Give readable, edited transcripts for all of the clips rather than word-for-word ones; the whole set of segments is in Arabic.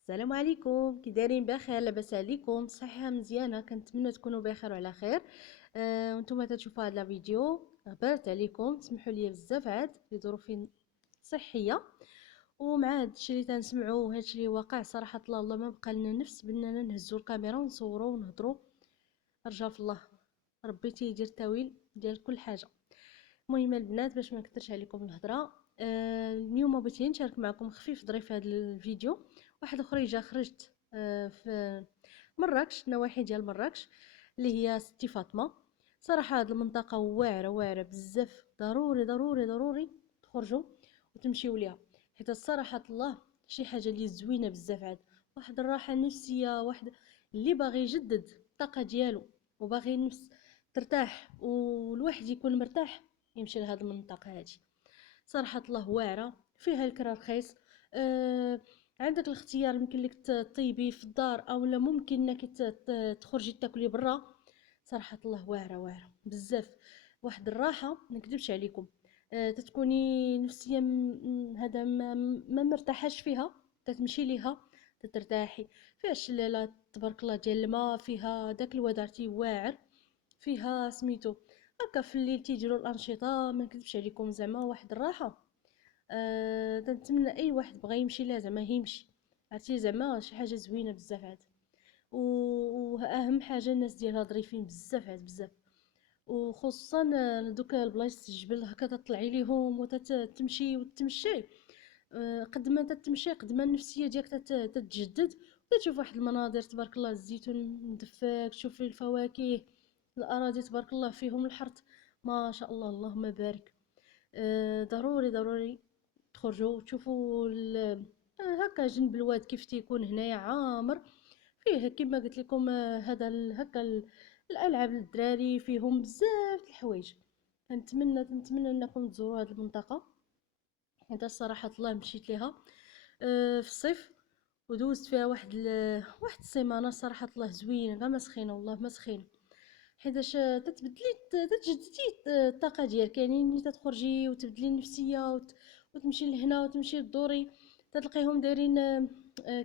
السلام عليكم، كي دايرين؟ بخير؟ لاباس عليكم؟ صحه مزيانه؟ كنتمنى تكونوا بخير وعلى خير. وانتم تشوفوا هذا الفيديو غبرت عليكم، سمحوا لي بزاف عاد لظروف صحيه. ومع هادشي اللي تنسمعوا وهادشي اللي واقع صراحه الله ما بقى لنا نفس باننا نهزوا الكاميرا ونصوروا ونهضروا. رجاء في الله، ربي تيدير تاويل ديال كل حاجه. المهم البنات، باش ما نكثرش عليكم الهضره، اليوم بغيت نشارك معكم خفيف ظريف في هذا الفيديو. واحد خريجه خرجت في مراكش، نواحي ديال مراكش، اللي هي ستي فاطمه. صراحه هذه المنطقه واعره واعره بزاف، ضروري ضروري ضروري تخرجوا وتمشيو ليها، حيت الصراحه الله شي حاجه اللي زوينه بزاف عاد. واحد الراحه النفسيه، واحد اللي باغي يجدد الطاقه ديالو وباغي النفس ترتاح والواحد يكون مرتاح يمشي لهاد المنطقه هادي. صراحه الله واعره، فيها الكرا رخيص. آه عندك الاختيار، يمكن لك تطيبي في الدار او لا ممكن انك تخرجي تاكلي برا. صراحه الله واعره واعره بزاف، واحد الراحه ما نكذبش عليكم. تتكوني نفسيا هذا ما مرتاحاش فيها، تتمشي ليها تترتاحي. فيها الشلالات تبارك الله ديال الماء، فيها داك الودارتي واعر، فيها سميتو هكا في الليل تيديروا الانشطه. ما نكذبش عليكم زعما واحد الراحه. تنتمنى اي واحد بغى يمشي لها زعما يمشي. عرفتي زعما شي حاجه زوينه بزاف عاد. واهم حاجه الناس ديالها ظريفين بزاف عاد بزاف. وخصوصا دوك البلايص الجبل هكا تطلعي ليهم وتتمشي وتمشي. قد ما تتمشي قد ما النفسيه ديالك تتجدد، وتشوف واحد المناظر تبارك الله، الزيتون مدفاك، تشوفي الفواكه، الاراضي تبارك الله فيهم الحرث، ما شاء الله اللهم بارك. ضروري ضروري تخرجوا وتشوفوا هكا جنب الواد كيف تيكون هنايا عامر. فيه كما قلت لكم هذا هكا الالعاب للدراري، فيهم بزاف د الحوايج. نتمنى انكم تزوروا هذه المنطقه، حيت الصراحه الله مشيت ليها في الصيف، ودوزت فيها واحد السيمانه. صراحه الله زوينه، كاع ما سخينه والله ما سخينه، حيتاش تتبدلي تتجددي الطاقه ديالك. يعني ملي تخرجي وتبدلي النفسيه وتمشي لهنا وتمشي للدوري، تتلقيهم دايرين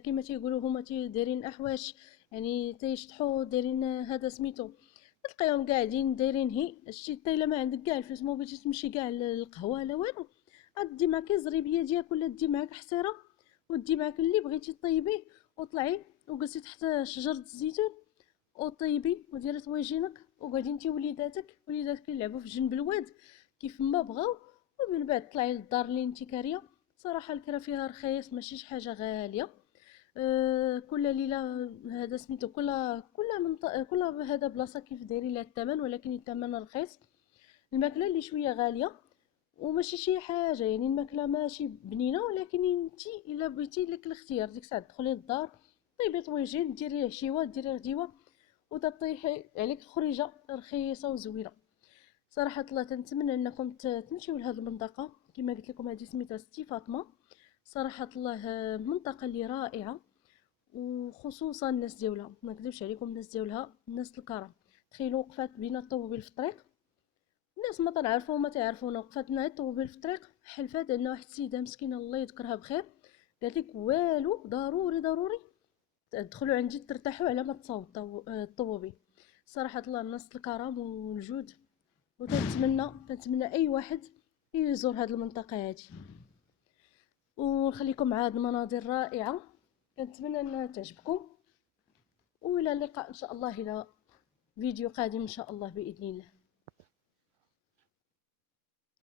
كما تيقولوا هما دايرين احواش، يعني تيشطحوا دايرين هذا سميتو. تلقايهم قاعدين دايرين هي شتي حتى الا ما عندك كاع الفلوس، ما بغيتيش تمشي كاع للقهوه لا والو، غدي معاك الزريبيه ديالك ولا دي معاك حصيره ودي معاك اللي بغيتي طيبيه، وطلعي وجلسي تحت شجره الزيتون وطيبي وديري طويجينك وقعدي انت وليداتك يلعبوا في جنب الواد كيف ما بغاو. ومن بعد طلعي للدار اللي انت كاريه. صراحه الكرا فيها رخيص، ماشي شي حاجه غاليه. كل ليله هذا سميتو كل هذا بلاصه كيف دايرين لها الثمن، ولكن الثمن رخيص. الماكله اللي شويه غاليه وماشي شي حاجه، يعني الماكله ماشي بنينه، ولكن انت الا بغيتي لك الاختيار ديك الساعه تدخلي للدار طيبي طويجين، ديري حشيوه، ديري غديوه، وتطيحي عليك خريجه رخيصه وزوينه. صراحه الله تنتمنى انكم تمشيو لهذه المنطقه. كما قلت لكم هذه سميتها ستي فاطمه. صراحه الله منطقه اللي رائعه، وخصوصا الناس ديالها ما نكذبش عليكم، الناس ديالها الناس الكرام. تخيلوا وقفات بين الطوموبيل في الطريق، الناس ما تنعرفوا ما تعرفونا، وقفات لنا الطوموبيل في الطريق. حلفات ان واحد السيده مسكينه الله يذكرها بخير قالت لك والو ضروري ضروري تدخلوا عندي ترتاحوا على ما تصاوب الطوموبيل. صراحه الله الناس الكرام والجود. تنتمنى اي واحد يزور هذه المنطقه هذه، ونخليكم مع هذه المناظر الرائعه. كنتمنى انها تعجبكم، والى اللقاء ان شاء الله، الى فيديو قادم ان شاء الله باذن الله.